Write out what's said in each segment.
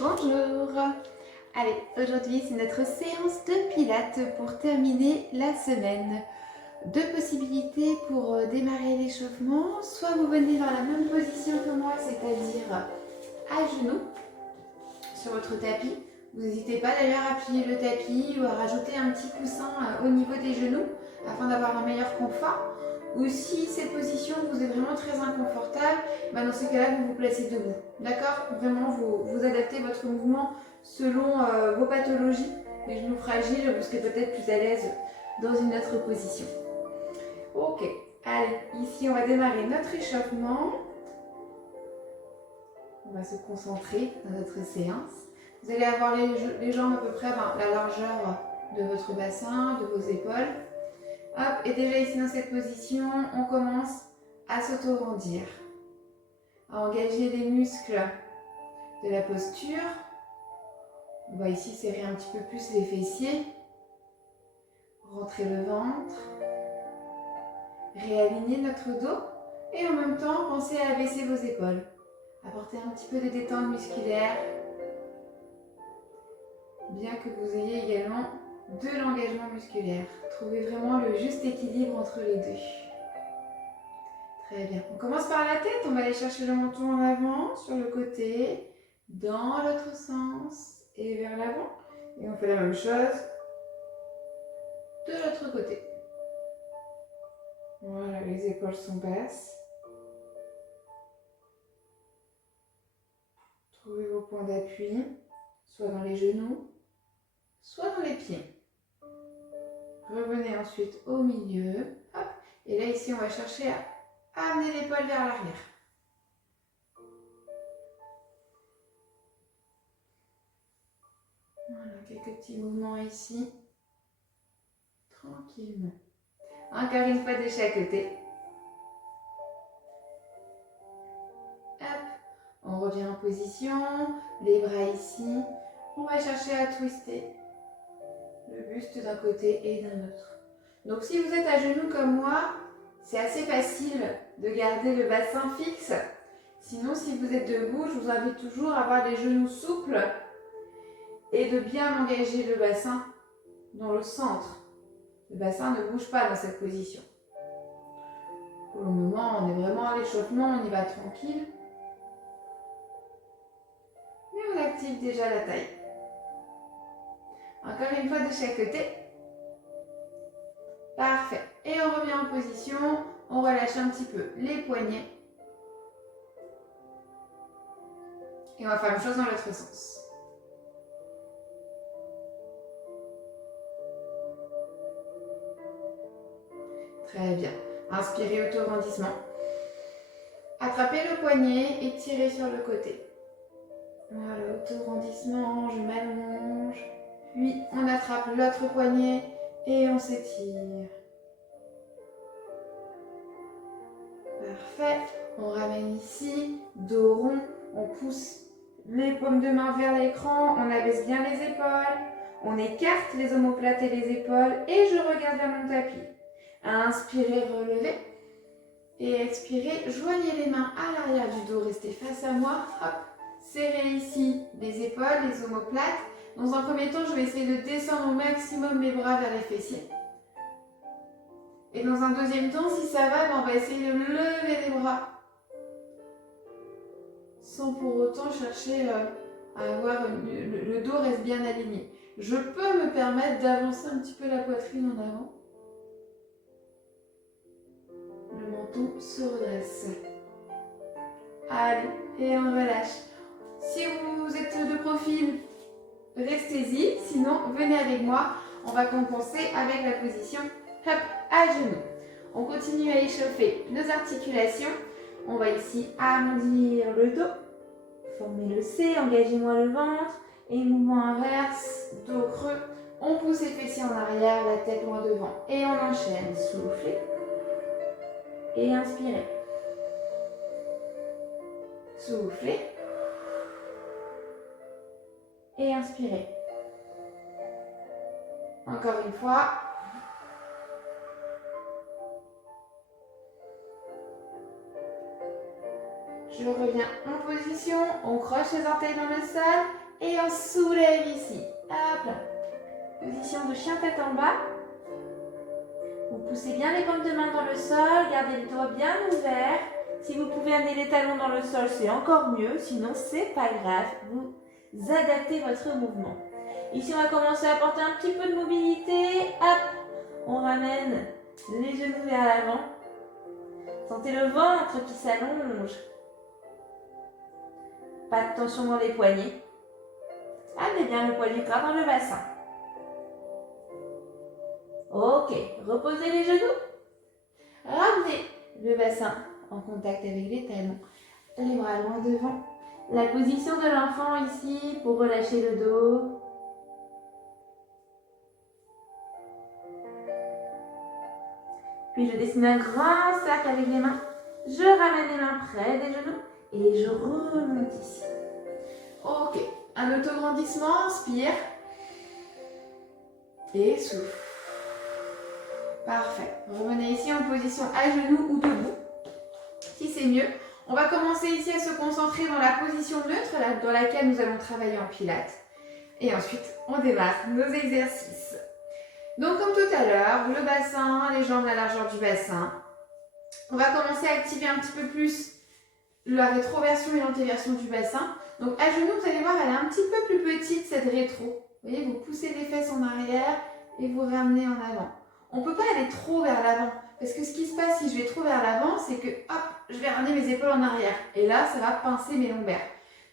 Bonjour. Allez, aujourd'hui c'est notre séance de pilates pour terminer la semaine. Deux possibilités pour démarrer l'échauffement. Soit vous venez dans la même position que moi, c'est-à-dire à genoux sur votre tapis. Vous n'hésitez pas d'ailleurs à plier le tapis ou à rajouter un petit coussin au niveau des genoux afin d'avoir un meilleur confort. Ou si cette position vous est vraiment très inconfortable, dans ces cas-là, vous vous placez debout. D'accord? Vraiment, vous adaptez votre mouvement selon vos pathologies. Les genoux fragiles, vous serez peut-être plus à l'aise dans une autre position. Ok, allez, ici on va démarrer notre échauffement. On va se concentrer dans notre séance. Vous allez avoir les jambes à peu près la largeur de votre bassin, de vos épaules. Hop, et déjà ici dans cette position, on commence à s'auto-grandir, à engager les muscles de la posture. On va ici serrer un petit peu plus les fessiers, rentrer le ventre, réaligner notre dos et en même temps, pensez à abaisser vos épaules. Apporter un petit peu de détente musculaire, bien que vous ayez également de l'engagement musculaire. Trouvez vraiment le juste équilibre entre les deux. Très bien. On commence par la tête. On va aller chercher le menton en avant, sur le côté, dans l'autre sens et vers l'avant. Et on fait la même chose de l'autre côté. Voilà, les épaules sont basses. Trouvez vos points d'appui, soit dans les genoux, soit dans les pieds. Revenez ensuite au milieu. Hop. Et là, ici, on va chercher à amener l'épaule vers l'arrière. Voilà, quelques petits mouvements ici. Tranquillement. Encore une fois de chaque côté. Hop. On revient en position. Les bras ici. On va chercher à twister le buste d'un côté et d'un autre. Donc si vous êtes à genoux comme moi, c'est assez facile de garder le bassin fixe. Sinon, si vous êtes debout, je vous invite toujours à avoir les genoux souples et de bien engager le bassin dans le centre. Le bassin ne bouge pas dans cette position. Pour le moment, on est vraiment à l'échauffement, on y va tranquille. Mais on active déjà la taille. Encore une fois de chaque côté. Parfait. Et on revient en position. On relâche un petit peu les poignets. Et on va faire la même chose dans l'autre sens. Très bien. Inspirez, auto-grandissement. Attrapez le poignet et tirez sur le côté. Voilà, auto-grandissement, je m'allonge. Puis on attrape l'autre poignet et on s'étire. Parfait. On ramène ici, dos rond. On pousse les paumes de main vers l'écran. On abaisse bien les épaules. On écarte les omoplates et les épaules. Et je regarde vers mon tapis. Inspirez, relevez. Et expirez, joignez les mains à l'arrière du dos. Restez face à moi. Hop. Serrez ici les épaules, les omoplates. Dans un premier temps, je vais essayer de descendre au maximum mes bras vers les fessiers. Et dans un deuxième temps, si ça va, on va essayer de lever les bras. Sans pour autant chercher à avoir le dos reste bien aligné. Je peux me permettre d'avancer un petit peu la poitrine en avant. Le menton se redresse. Allez, et on relâche. Si vous êtes de profil, restez-y. Sinon, venez avec moi. On va compenser avec la position hop, à genoux. On continue à échauffer nos articulations. On va ici arrondir le dos. Formez le C, engagez moins le ventre. Et mouvement inverse, dos creux. On pousse les fessiers en arrière, la tête loin devant. Et on enchaîne. Soufflez. Et inspirez. Soufflez. Et inspirez. Encore une fois. Je reviens en position, on croche les orteils dans le sol Et on soulève ici. Hop là. Position de chien tête en bas. Vous poussez bien les paumes de main dans le sol, gardez les doigts bien ouverts. Si vous pouvez amener les talons dans le sol, c'est encore mieux. Sinon, c'est pas grave. Vous adaptez votre mouvement. Ici, on va commencer à apporter un petit peu de mobilité. Hop, on ramène les genoux vers l'avant. Sentez le ventre qui s'allonge. Pas de tension dans les poignets. Amenez bien le poids du corps dans le bassin. Ok, reposez les genoux. Ramenez le bassin en contact avec les talons. Les bras loin devant. La position de l'enfant ici pour relâcher le dos. Puis je dessine un grand cercle avec les mains. Je ramène les mains près des genoux et je remonte ici. Ok, un autograndissement, inspire. Et souffle. Parfait. Revenez ici en position à genoux ou debout. Si c'est mieux. On va commencer ici à se concentrer dans la position neutre dans laquelle nous allons travailler en pilates. Et ensuite, on démarre nos exercices. Donc comme tout à l'heure, le bassin, les jambes à la largeur du bassin. On va commencer à activer un petit peu plus la rétroversion et l'antéversion du bassin. Donc à genoux, vous allez voir, elle est un petit peu plus petite cette rétro. Vous voyez, vous poussez les fesses en arrière et vous ramenez en avant. On ne peut pas aller trop vers l'avant. Parce que ce qui se passe si je vais trop vers l'avant, c'est que hop, je vais ramener mes épaules en arrière. Et là, ça va pincer mes lombaires.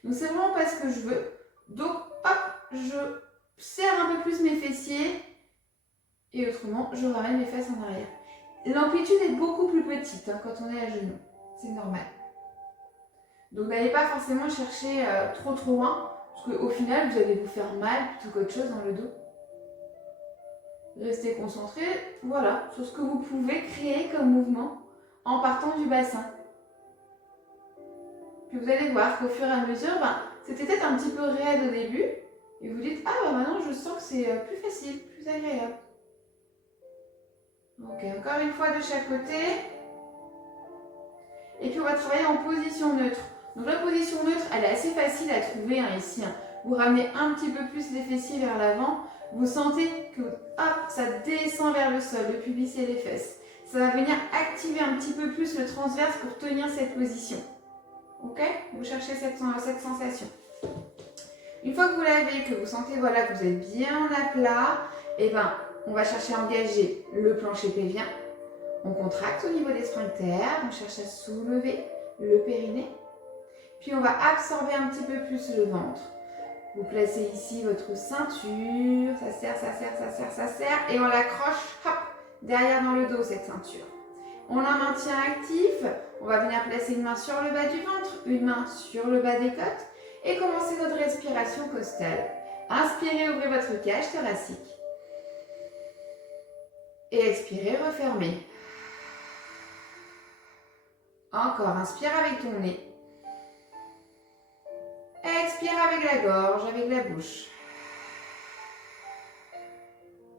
Donc c'est vraiment pas ce que je veux. Donc hop, je serre un peu plus mes fessiers. Et autrement, je ramène mes fesses en arrière. L'amplitude est beaucoup plus petite quand on est à genoux. C'est normal. Donc n'allez pas forcément chercher trop loin. Parce qu'au final, vous allez vous faire mal plutôt qu'autre chose dans le dos. Restez concentré, voilà, sur ce que vous pouvez créer comme mouvement en partant du bassin. Puis vous allez voir qu'au fur et à mesure, c'était peut-être un petit peu raide au début. Et vous dites, ah maintenant je sens que c'est plus facile, plus agréable. Ok, encore une fois de chaque côté. Et puis on va travailler en position neutre. Donc la position neutre, elle est assez facile à trouver ici. Vous ramenez un petit peu plus les fessiers vers l'avant. Vous sentez que hop, ça descend vers le sol, le pubis et les fesses. Ça va venir activer un petit peu plus le transverse pour tenir cette position. Ok? Vous cherchez cette sensation. Une fois que vous l'avez, que vous sentez voilà, que vous êtes bien à plat, on va chercher à engager le plancher pelvien. On contracte au niveau des sphincters, on cherche à soulever le périnée. Puis on va absorber un petit peu plus le ventre. Vous placez ici votre ceinture, ça serre, ça serre, ça serre, ça serre, et on l'accroche, hop, derrière dans le dos cette ceinture. On la maintient actif, on va venir placer une main sur le bas du ventre, une main sur le bas des côtes, et commencer notre respiration costale. Inspirez, ouvrez votre cage thoracique. Et expirez, refermez. Encore, inspire avec ton nez. Expire avec la gorge, avec la bouche.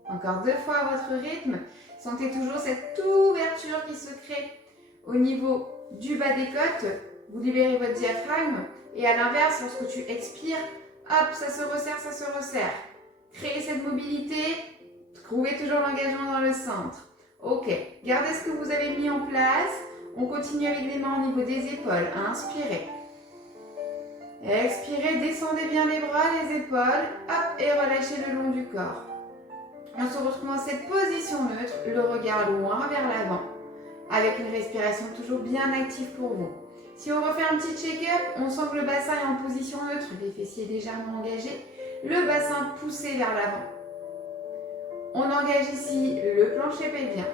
Encore 2 fois à votre rythme. Sentez toujours cette ouverture qui se crée au niveau du bas des côtes. Vous libérez votre diaphragme. Et à l'inverse, lorsque tu expires, hop, ça se resserre, ça se resserre. Créez cette mobilité. Trouvez toujours l'engagement dans le centre. Ok, gardez ce que vous avez mis en place. On continue avec les mains au niveau des épaules. Inspirez. Expirez, descendez bien les bras, les épaules, hop, et relâchez le long du corps. On se retrouve dans cette position neutre, le regard loin vers l'avant, avec une respiration toujours bien active pour vous. Si on refait un petit check-up, on sent que le bassin est en position neutre, les fessiers légèrement engagés, le bassin poussé vers l'avant. On engage ici le plancher pelvien,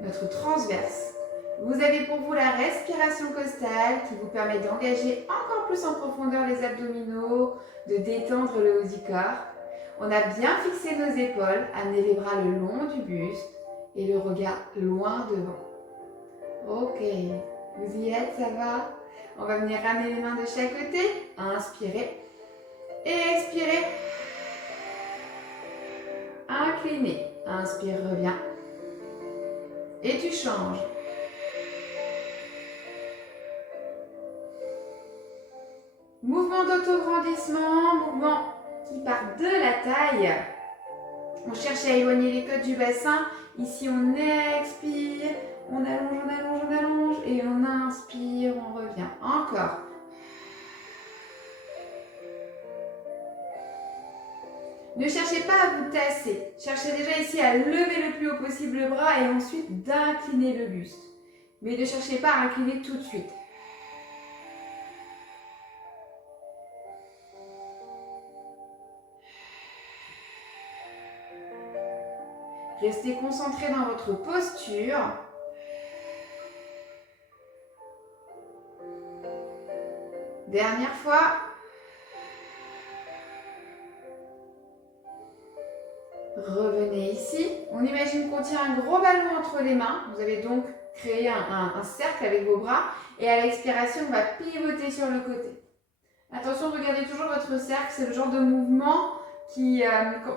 notre transverse. Vous avez pour vous la respiration costale qui vous permet d'engager encore plus en profondeur les abdominaux, de détendre le haut du corps. On a bien fixé nos épaules, amenez les bras le long du buste et le regard loin devant. Ok, vous y êtes, ça va? On va venir ramener les mains de chaque côté. Inspirez et expirez. Inclinez. Inspire, reviens. Et tu changes. Mouvement d'autograndissement, mouvement qui part de la taille. On cherche à éloigner les côtes du bassin. Ici, on expire, on allonge, on allonge, on allonge. Et on inspire, on revient. Encore. Ne cherchez pas à vous tasser. Cherchez déjà ici à lever le plus haut possible le bras et ensuite d'incliner le buste. Mais ne cherchez pas à incliner tout de suite. Restez concentré dans votre posture. Dernière fois. Revenez ici. On imagine qu'on tient un gros ballon entre les mains. Vous avez donc créé un cercle avec vos bras. Et à l'expiration, on va pivoter sur le côté. Attention, regardez toujours votre cercle. C'est le genre de mouvement qui,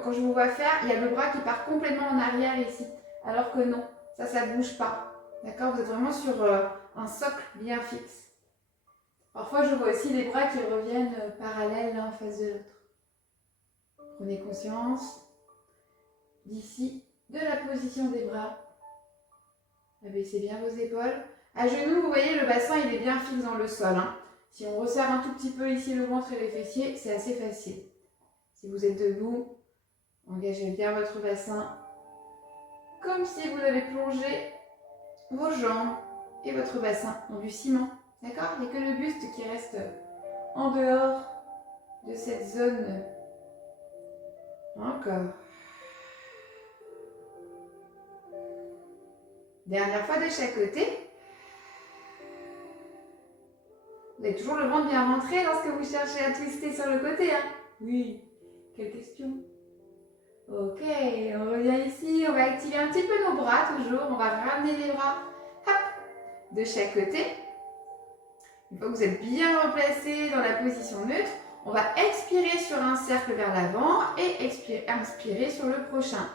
quand je vous vois faire, il y a le bras qui part complètement en arrière ici. Alors que non, ça ne bouge pas. D'accord? Vous êtes vraiment sur un socle bien fixe. Parfois, je vois aussi les bras qui reviennent parallèles l'un en face de l'autre. Prenez conscience d'ici, de la position des bras. Abaissez bien vos épaules. À genoux, vous voyez, le bassin, il est bien fixe dans le sol. Hein. Si on resserre un tout petit peu ici le ventre et les fessiers, c'est assez facile. Si vous êtes debout, engagez bien votre bassin, comme si vous avez plongé vos jambes et votre bassin dans du ciment. D'accord? Il n'y a que le buste qui reste en dehors de cette zone. Encore. Dernière fois de chaque côté. Vous avez toujours le ventre bien rentré lorsque vous cherchez à twister sur le côté. Hein? Oui. Quelle question? Ok, on revient ici. On va activer un petit peu nos bras toujours. On va ramener les bras hop, de chaque côté. Une fois que vous êtes bien replacé dans la position neutre, on va expirer sur un cercle vers l'avant et inspirer sur le prochain.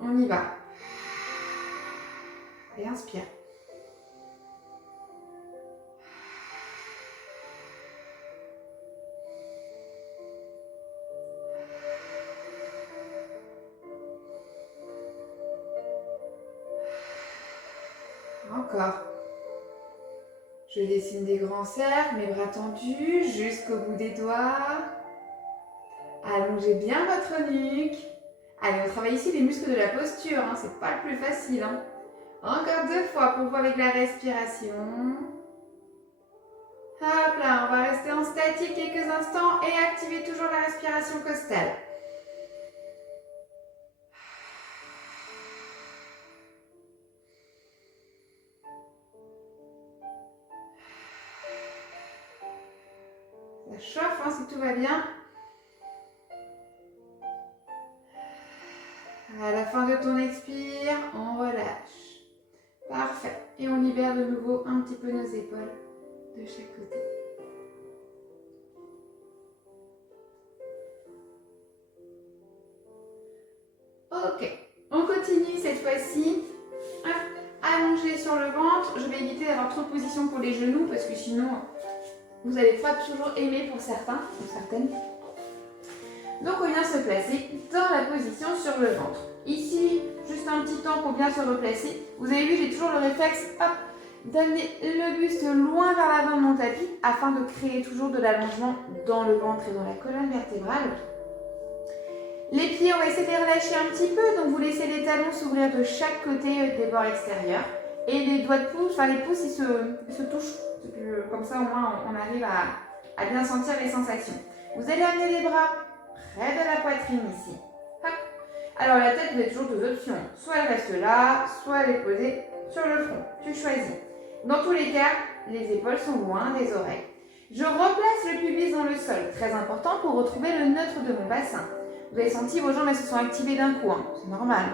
On y va. Et inspire. Encore. Je dessine des grands cercles, mes bras tendus jusqu'au bout des doigts. Allongez bien votre nuque. Allez, on travaille ici les muscles de la posture, hein, c'est pas le plus facile. Hein. Encore 2 fois pour vous avec la respiration. Hop là, on va rester en statique quelques instants et activer toujours la respiration costale. Ça chauffe hein, si tout va bien. À la fin de ton expire, on relâche. Parfait. Et on libère de nouveau un petit peu nos épaules de chaque côté. Ok. On continue cette fois-ci. Allongé sur le ventre. Je vais éviter d'avoir trop de position pour les genoux parce que sinon, vous n'allez pas toujours aimer pour certains ou certaines. Donc on vient se placer dans la position sur le ventre. Ici, juste un petit temps pour bien se replacer. Vous avez vu, j'ai toujours le réflexe d'amener le buste loin vers l'avant de mon tapis afin de créer toujours de l'allongement dans le ventre et dans la colonne vertébrale. Les pieds, on va essayer de les relâcher un petit peu. Donc vous laissez les talons s'ouvrir de chaque côté des bords extérieurs. Et les doigts de pouce, enfin les pouces, ils se touchent. Comme ça, au moins, on arrive à bien sentir les sensations. Vous allez amener les bras près de la poitrine ici. Hop. Alors la tête, vous avez toujours 2 options. Soit elle reste là, soit elle est posée sur le front. Tu choisis. Dans tous les cas, les épaules sont loin des oreilles. Je replace le pubis dans le sol. Très important pour retrouver le neutre de mon bassin. Vous avez senti, vos jambes elles se sont activées d'un coup. Hein. C'est normal.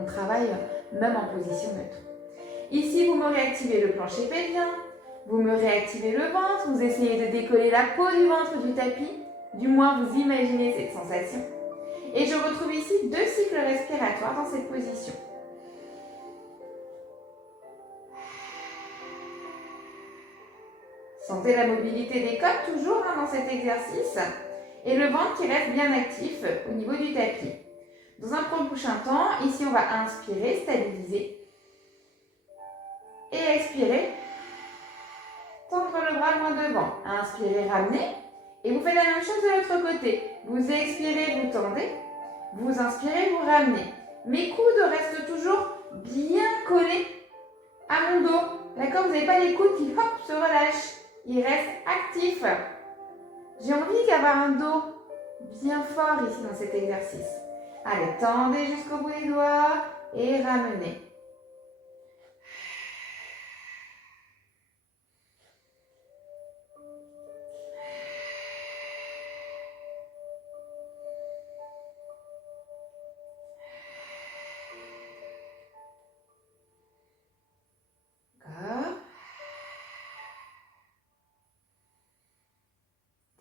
On travaille même en position neutre. Ici, vous me réactivez le plancher pelvien. Vous me réactivez le ventre. Vous essayez de décoller la peau du ventre du tapis. Du moins, vous imaginez cette sensation. Et je retrouve ici 2 cycles respiratoires dans cette position. Sentez la mobilité des côtes toujours dans cet exercice et le ventre qui reste bien actif au niveau du tapis. Dans un prochain temps, ici on va inspirer, stabiliser et expirer, tendre le bras loin devant. Inspirez, ramenez et vous faites la même chose de l'autre côté. Vous expirez, vous tendez, vous inspirez, vous ramenez. Mes coudes restent toujours bien collés à mon dos. D'accord? Vous n'avez pas les coudes qui hop, se relâchent. Ils restent actifs. J'ai envie d'avoir un dos bien fort ici dans cet exercice. Allez, tendez jusqu'au bout des doigts et ramenez. Encore.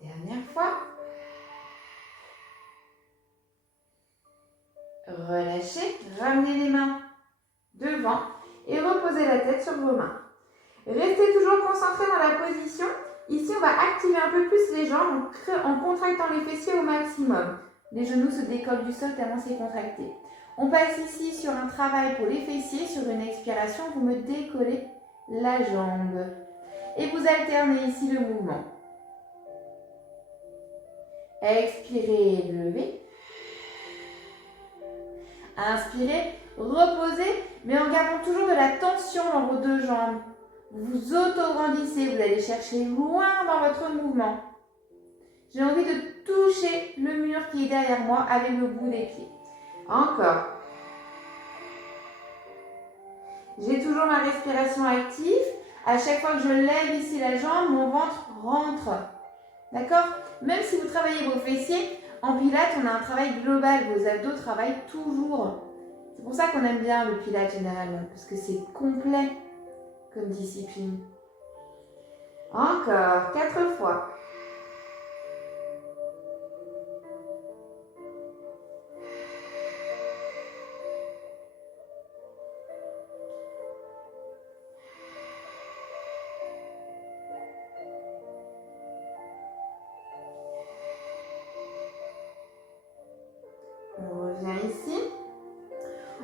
Dernière fois. Relâchez, ramenez les mains devant et reposez la tête sur vos mains. Restez toujours concentré dans la position. Ici, on va activer un peu plus les jambes en contractant les fessiers au maximum. Les genoux se décollent du sol tellement c'est contracté. On passe ici sur un travail pour les fessiers. Sur une expiration, vous me décollez la jambe. Et vous alternez ici le mouvement. Expirez, levez. Inspirez, reposez, mais en gardant toujours de la tension dans vos deux jambes. Vous auto-grandissez, vous allez chercher loin dans votre mouvement. J'ai envie de toucher le mur qui est derrière moi avec le bout des pieds. Encore. J'ai toujours ma respiration active. À chaque fois que je lève ici la jambe, mon ventre rentre. D'accord? Même si vous travaillez vos fessiers, en pilates, on a un travail global. Vos abdos travaillent toujours. C'est pour ça qu'on aime bien le pilates généralement, parce que c'est complet comme discipline. Encore, 4 fois. On revient ici.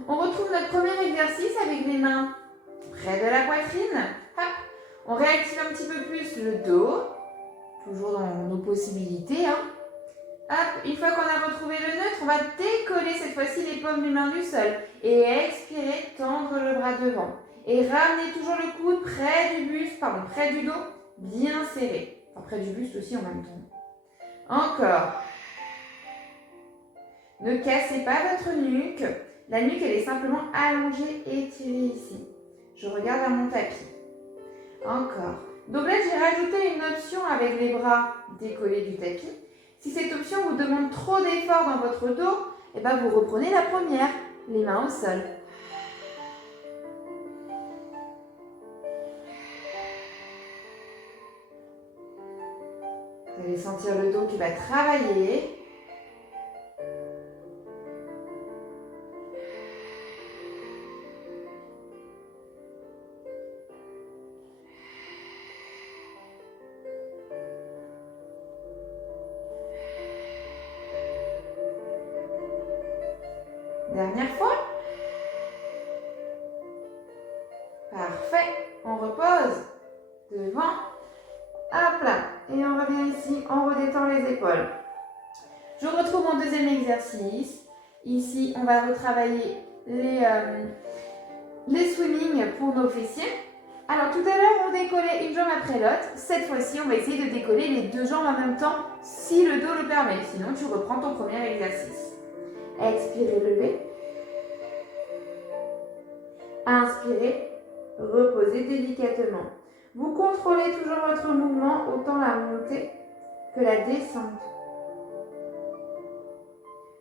On retrouve notre premier exercice avec les mains près de la poitrine. Hop. On réactive un petit peu plus le dos, toujours dans nos possibilités. Hop. Une fois qu'on a retrouvé le neutre, on va décoller cette fois-ci les paumes des mains du sol. Et expirer, tendre le bras devant. Et ramener toujours le coude près du buste, près du dos, bien serré. Enfin, près du buste aussi en même temps. Encore. Ne cassez pas votre nuque. La nuque, elle est simplement allongée et étirée ici. Je regarde à mon tapis. Encore. Donc là, j'ai rajouté une option avec les bras décollés du tapis. Si cette option vous demande trop d'efforts dans votre dos, eh ben vous reprenez la première, les mains au sol. Vous allez sentir le dos qui va travailler. Dernière fois. Parfait. On repose. Devant. Hop là. Et on revient ici, on redétend les épaules. Je retrouve mon deuxième exercice. Ici, on va retravailler les swimming pour nos fessiers. Alors tout à l'heure, on décollait une jambe après l'autre. Cette fois-ci, on va essayer de décoller les deux jambes en même temps, si le dos le permet. Sinon, tu reprends ton premier exercice. Expirez, levez. Inspirez, reposez délicatement. Vous contrôlez toujours votre mouvement, autant la montée que la descente.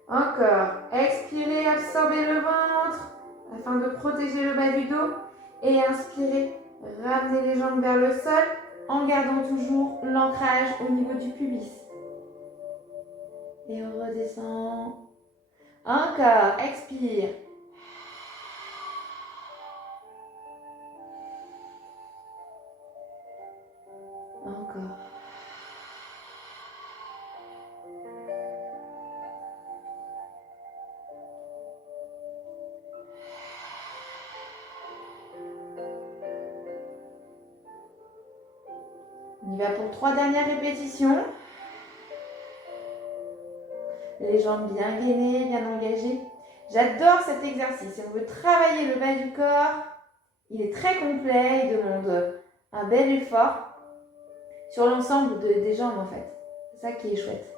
Encore. Expirez, absorbez le ventre afin de protéger le bas du dos. Et inspirez, ramenez les jambes vers le sol en gardant toujours l'ancrage au niveau du pubis. Et on redescend. Encore. Expire. Encore. On y va pour 3 dernières répétitions. Les jambes bien gainées, bien engagées. J'adore cet exercice. Si on veut travailler le bas du corps, il est très complet. Il demande un bel effort sur l'ensemble des jambes en fait. C'est ça qui est chouette.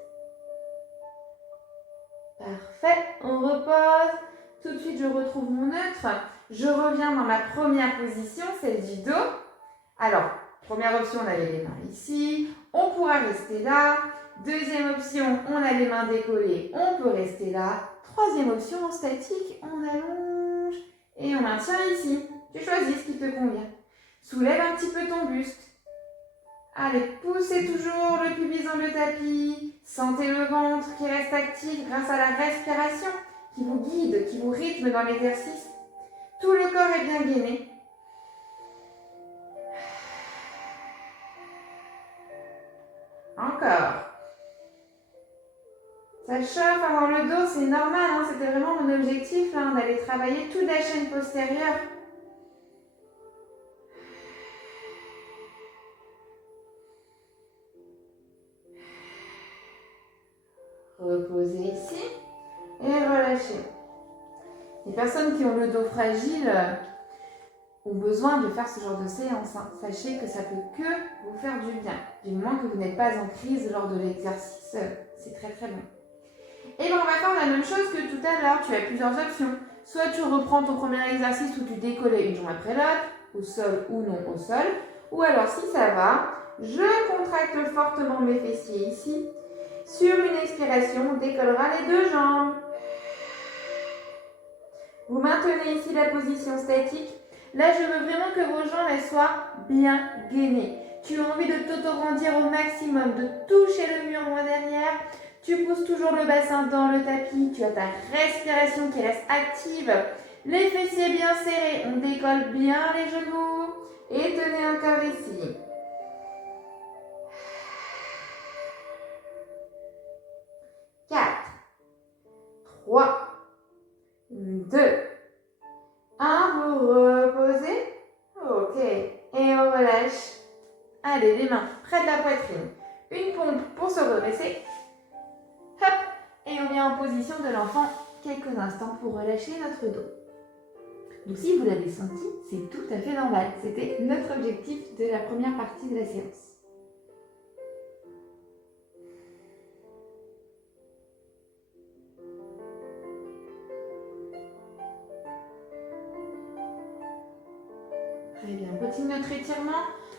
Parfait. On repose. Tout de suite, je retrouve mon neutre. Je reviens dans ma première position, celle du dos. Alors, première option, on avait les mains ici. On pourra rester là. Deuxième option, on a les mains décollées. On peut rester là. Troisième option, en statique, on allonge et on maintient ici. Tu choisis ce qui te convient. Soulève un petit peu ton buste. Allez, poussez toujours le pubis dans le tapis. Sentez le ventre qui reste actif grâce à la respiration qui vous guide, qui vous rythme dans l'exercice. Tout le corps est bien gainé. Encore. Ça chauffe avant le dos, c'est normal, hein, c'était vraiment mon objectif là, d'aller travailler toute la chaîne postérieure. Reposez ici et relâchez. Les personnes qui ont le dos fragile ont besoin de faire ce genre de séance. Hein. Sachez que ça peut que vous faire du bien. Du moment que vous n'êtes pas en crise lors de l'exercice, c'est très très bon. Et bien on va faire la même chose que tout à l'heure. Tu as plusieurs options. Soit tu reprends ton premier exercice où tu décollais une jambe après l'autre, au sol ou non au sol. Ou alors si ça va, je contracte fortement mes fessiers ici. Sur une expiration, on décollera les deux jambes. Vous maintenez ici la position statique. Là, je veux vraiment que vos jambes elles soient bien gainées. Tu as envie de t'auto-grandir au maximum, de toucher le mur loin derrière. Tu pousses toujours le bassin dans le tapis. Tu as ta respiration qui reste active. Les fessiers bien serrés. On décolle bien les genoux. Et tenez encore ici. 4, 3, 2, 1, vous reposez. Ok, et on relâche. Allez, les mains près de la poitrine. Une pompe pour se redresser. Hop, et on vient en position de l'enfant quelques instants pour relâcher notre dos. Donc si vous l'avez senti, c'est tout à fait normal. C'était notre objectif de la première partie de la séance. Très bien, on continue notre étirement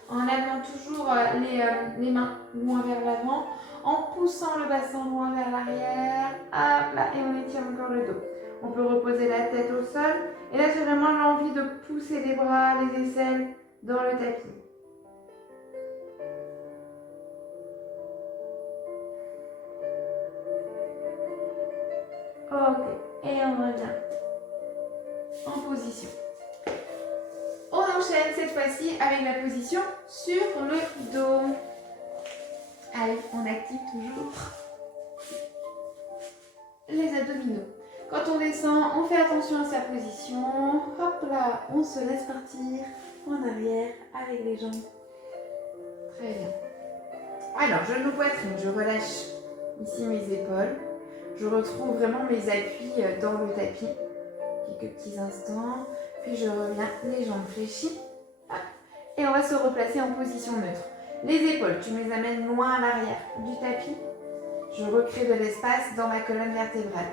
en amenant toujours les mains loin vers l'avant, en poussant le bassin loin vers l'arrière. Hop là, et on étire encore le dos. On peut reposer la tête au sol. Et là, j'ai vraiment l'envie de pousser les bras, les aisselles dans le tapis. Ok, et on revient en position. On enchaîne cette fois-ci avec la position sur le dos. Allez, on active toujours les abdominaux. Quand on descend, on fait attention à sa position. Hop là, on se laisse partir en arrière avec les jambes. Très bien. Alors, genou poitrine, je relâche ici mes épaules. Je retrouve vraiment mes appuis dans le tapis. Quelques petits instants. Puis je reviens les jambes fléchies. Hop. Et on va se replacer en position neutre. Les épaules, tu me les amènes loin à l'arrière du tapis. Je recrée de l'espace dans ma colonne vertébrale.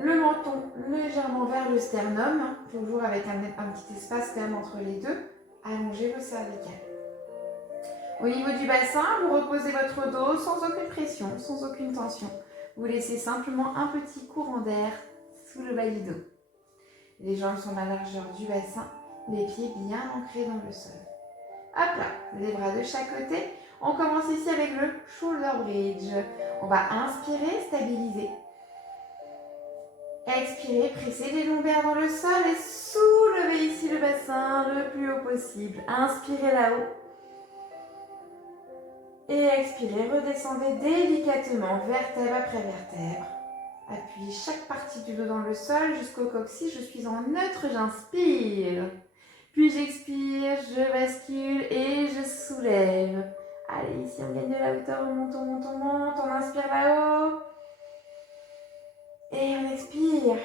Le menton légèrement vers le sternum, toujours avec un petit espace quand même entre les deux. Allongez le cervical. Au niveau du bassin, vous reposez votre dos sans aucune pression, sans aucune tension. Vous laissez simplement un petit courant d'air sous le bas du dos. Les jambes sont à la largeur du bassin, les pieds bien ancrés dans le sol. Hop là, les bras de chaque côté. On commence ici avec le shoulder bridge. On va inspirer, stabiliser. Expirez, pressez les lombaires dans le sol et soulevez ici le bassin le plus haut possible. Inspirez là-haut. Et expirez, redescendez délicatement, vertèbre après vertèbre. Appuyez chaque partie du dos dans le sol jusqu'au coccyx. Je suis en neutre, j'inspire. Puis j'expire, je bascule et je soulève. Allez, ici on gagne de la hauteur, on monte, on monte, on monte. On inspire là-haut. Et on expire.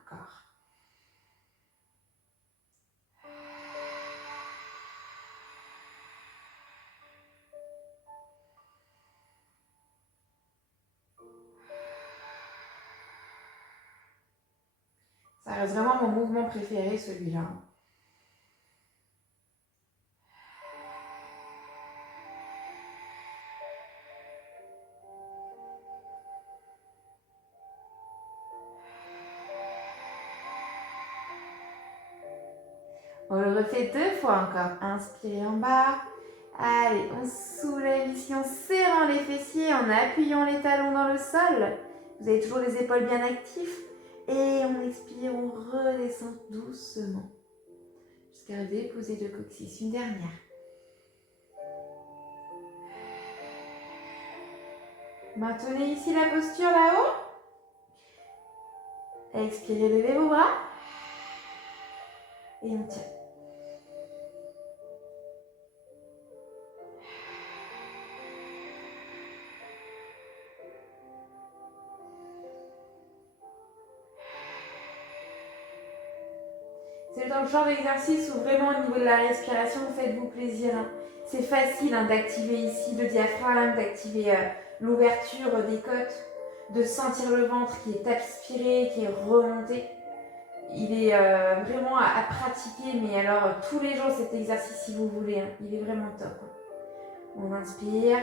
Encore. Ça reste vraiment mon mouvement préféré, celui-là. On le refait 2 fois encore. Inspirez en bas. Allez, on soulève ici en serrant les fessiers, en appuyant les talons dans le sol. Vous avez toujours les épaules bien actives. Et on expire, on redescend doucement. Jusqu'à déposer le coccyx. Une dernière. Maintenez ici la posture là-haut. Expirez, levez vos bras. Et on tient. C'est le genre d'exercice où vraiment au niveau de la respiration, faites-vous plaisir. C'est facile d'activer ici le diaphragme, d'activer l'ouverture des côtes, de sentir le ventre qui est aspiré, qui est remonté. Il est vraiment à pratiquer, mais alors tous les jours cet exercice si vous voulez. Il est vraiment top. On inspire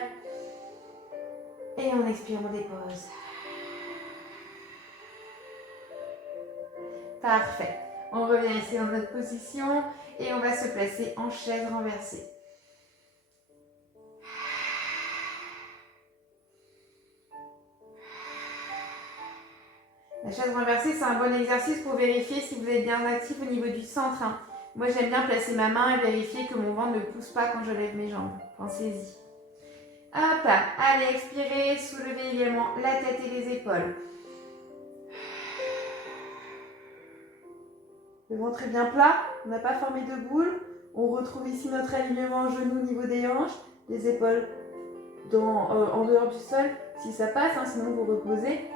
et on expire, on dépose. Parfait. On revient ici dans notre position et on va se placer en chaise renversée. La chaise renversée, c'est un bon exercice pour vérifier si vous êtes bien actif au niveau du centre. Moi, j'aime bien placer ma main et vérifier que mon ventre ne pousse pas quand je lève mes jambes. Pensez-y. Hop là. Allez, expirez, soulevez également la tête et les épaules. Le ventre est bien plat, on n'a pas formé de boule. On retrouve ici notre alignement en genoux au niveau des hanches, les épaules en dehors du sol. Si ça passe, sinon vous reposez.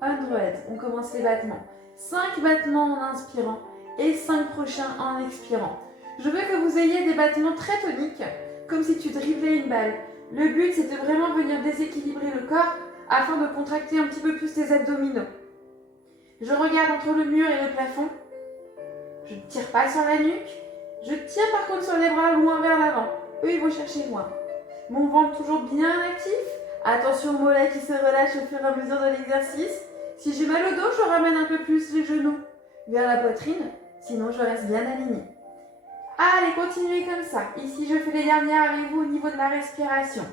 Underhead, on commence les battements. 5 battements en inspirant et 5 prochains en expirant. Je veux que vous ayez des battements très toniques, comme si tu driblais une balle. Le but, c'est de vraiment venir déséquilibrer le corps afin de contracter un petit peu plus tes abdominaux. Je regarde entre le mur et le plafond. Je ne tire pas sur la nuque. Je tiens par contre sur les bras loin vers l'avant. Eux, ils vont chercher loin. Mon ventre toujours bien actif. Attention aux mollets qui se relâchent au fur et à mesure de l'exercice. Si j'ai mal au dos, je ramène un peu plus les genoux vers la poitrine. Sinon, je reste bien alignée. Allez, continuez comme ça. Ici, je fais les dernières avec vous au niveau de la respiration.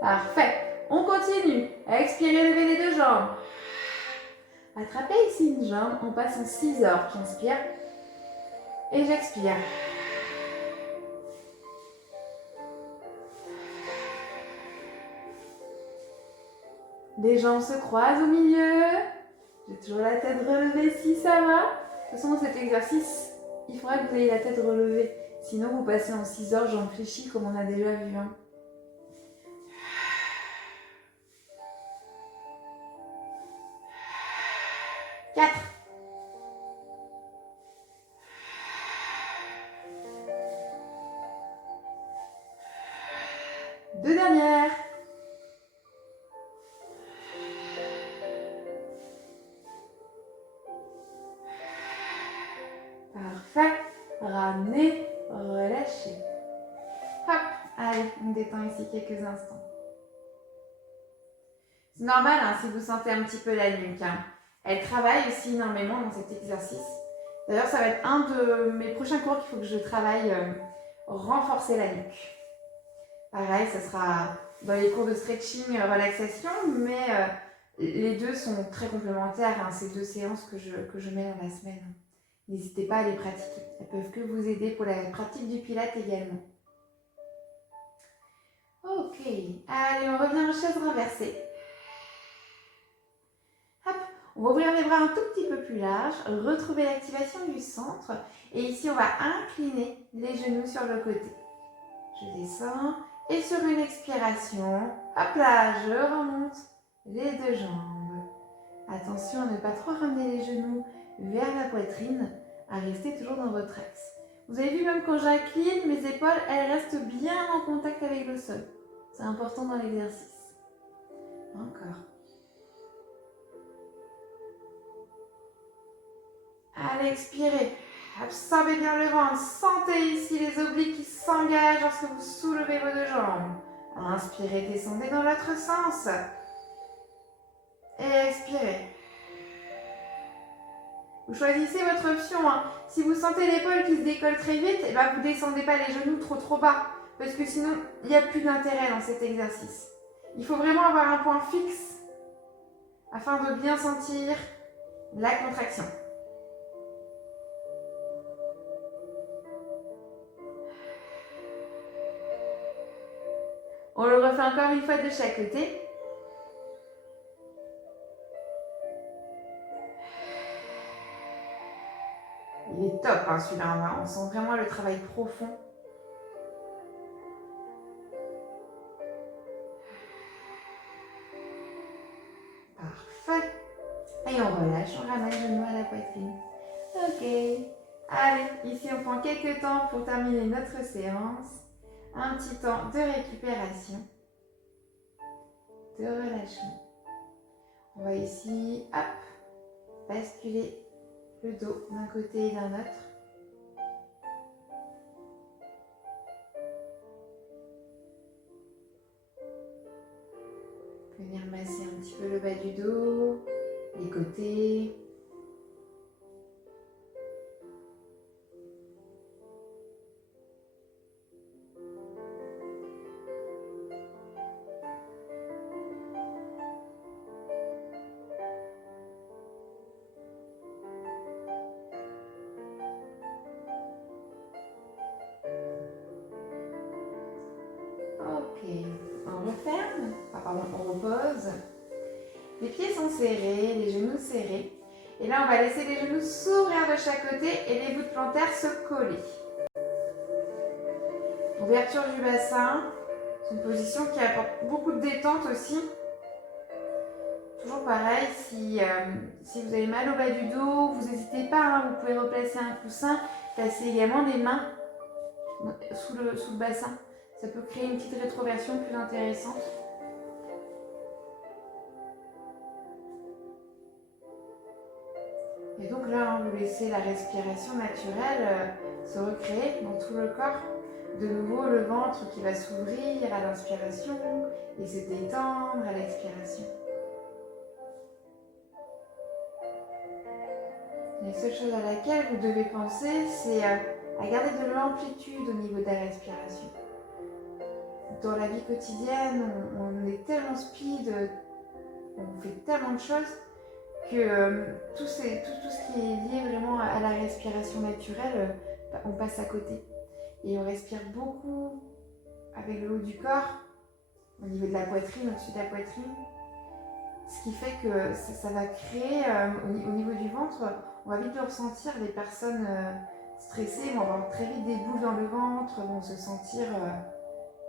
Parfait. On continue. Expirez, levez les 2 jambes. Attrapez ici une jambe. On passe en 6 heures. J'inspire. Et j'expire. Les jambes se croisent au milieu. J'ai toujours la tête relevée si ça va. De toute façon, dans cet exercice, il faudra que vous ayez la tête relevée. Sinon, vous passez en 6 heures jambes fléchies comme on a déjà vu. 4. 2 dernières. Parfait. Ramenez, relâchez. Hop. Allez, on détend ici quelques instants. C'est normal si vous sentez un petit peu la nuque. Elle travaille aussi énormément dans cet exercice. D'ailleurs, ça va être un de mes prochains cours qu'il faut que je travaille, renforcer la nuque. Pareil, ça sera dans les cours de stretching, relaxation, mais les deux sont très complémentaires, hein, ces deux séances que je mets dans la semaine. N'hésitez pas à les pratiquer. Elles peuvent que vous aider pour la pratique du Pilates également. Ok, allez, on revient en chaise renversée. Hop, on va ouvrir les bras un tout petit peu plus large, retrouver l'activation du centre. Et ici, on va incliner les genoux sur le côté. Je descends et sur une expiration, hop là, je remonte les deux jambes. Attention à ne pas trop ramener les genoux vers la poitrine, à rester toujours dans votre axe. Vous avez vu, même quand j'incline, mes épaules, elles restent bien en contact avec le sol. C'est important dans l'exercice. Encore. Allez, expirez. Absorbez bien le ventre. Sentez ici les obliques qui s'engagent lorsque vous soulevez vos deux jambes. Inspirez, descendez dans l'autre sens. Et expirez. Vous choisissez votre option. Hein. Si vous sentez l'épaule qui se décolle très vite, eh ben vous ne descendez pas les genoux trop bas. Parce que sinon, il n'y a plus d'intérêt dans cet exercice. Il faut vraiment avoir un point fixe afin de bien sentir la contraction. On le refait encore une fois de chaque côté. Il est top hein, celui-là, on sent vraiment le travail profond. Parfait. Et on relâche, on ramène le genou à la poitrine. Ok. Allez, ici on prend quelques temps pour terminer notre séance. Un petit temps de récupération, de relâchement. On va ici, hop, basculer le dos d'un côté et d'un autre. Venir masser un petit peu le bas du dos, les côtés. Ok, on referme, on repose. Les pieds sont serrés, les genoux serrés. Et là, on va laisser les genoux s'ouvrir de chaque côté et les voûtes plantaires se coller. Ouverture du bassin, c'est une position qui apporte beaucoup de détente aussi. Toujours pareil, si vous avez mal au bas du dos, vous n'hésitez pas, hein, vous pouvez replacer un coussin, placer également les mains sous le bassin. Ça peut créer une petite rétroversion plus intéressante. Et donc là, vous laissez la respiration naturelle se recréer dans tout le corps. De nouveau, le ventre qui va s'ouvrir à l'inspiration et se détendre à l'expiration. La seule chose à laquelle vous devez penser, c'est à garder de l'amplitude au niveau de la respiration. Dans la vie quotidienne, on est tellement speed, on fait tellement de choses que tout ce qui est lié vraiment à la respiration naturelle, on passe à côté. Et on respire beaucoup avec le haut du corps, au niveau de la poitrine, au-dessus de la poitrine. Ce qui fait que ça va créer, au niveau du ventre, on va vite le ressentir, les personnes stressées vont avoir très vite des boules dans le ventre, vont se sentir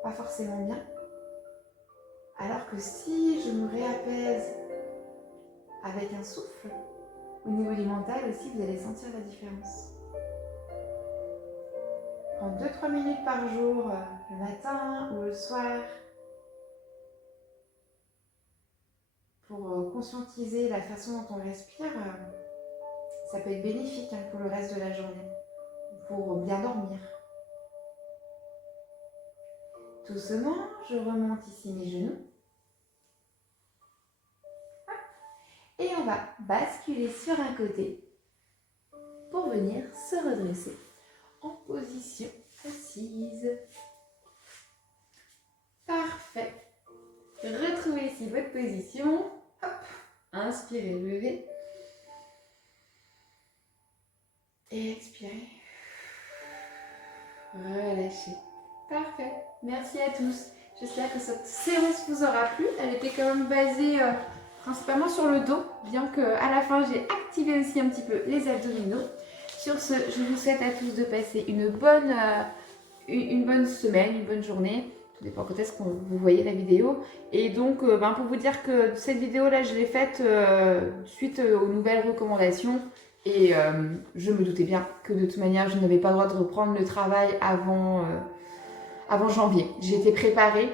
pas forcément bien. Alors que si je me réapaise avec un souffle, au niveau du mental aussi, vous allez sentir la différence. Prendre 2-3 minutes par jour, le matin ou le soir, pour conscientiser la façon dont on respire, ça peut être bénéfique pour le reste de la journée, pour bien dormir. Doucement, je remonte ici mes genoux. Et on va basculer sur un côté pour venir se redresser en position assise. Parfait. Retrouvez ici votre position. Hop. Inspirez, levez. Et expirez. Relâchez. Parfait. Merci à tous. J'espère que cette séance vous aura plu. Elle était quand même basée principalement sur le dos, bien qu'à la fin j'ai activé aussi un petit peu les abdominaux. Sur ce, je vous souhaite à tous de passer une bonne semaine, une bonne journée. Tout dépend quand est-ce que vous voyez la vidéo. Et donc, pour vous dire que cette vidéo-là, je l'ai faite suite aux nouvelles recommandations. Et je me doutais bien que de toute manière, je n'avais pas le droit de reprendre le travail avant janvier. J'ai été préparée.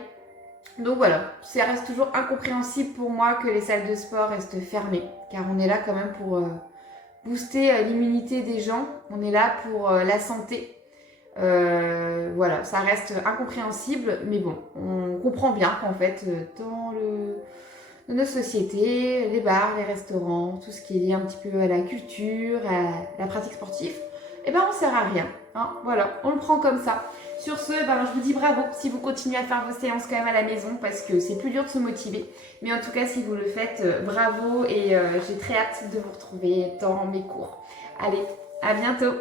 Donc voilà, ça reste toujours incompréhensible pour moi que les salles de sport restent fermées. Car on est là quand même pour booster l'immunité des gens. On est là pour la santé. Voilà, ça reste incompréhensible. Mais bon, on comprend bien qu'en fait, dans nos sociétés, les bars, les restaurants, tout ce qui est lié un petit peu à la culture, à la pratique sportive, eh ben on sert à rien. Hein, voilà, on le prend comme ça. Sur ce, je vous dis bravo si vous continuez à faire vos séances quand même à la maison parce que c'est plus dur de se motiver. Mais en tout cas, si vous le faites, bravo et j'ai très hâte de vous retrouver dans mes cours. Allez, à bientôt!